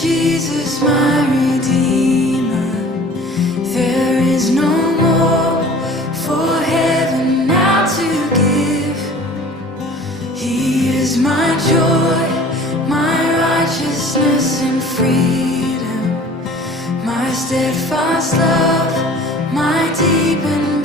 Jesus, my Redeemer. There is no more for heaven now to give. He is my joy, my righteousness and freedom, my steadfast love, my deep and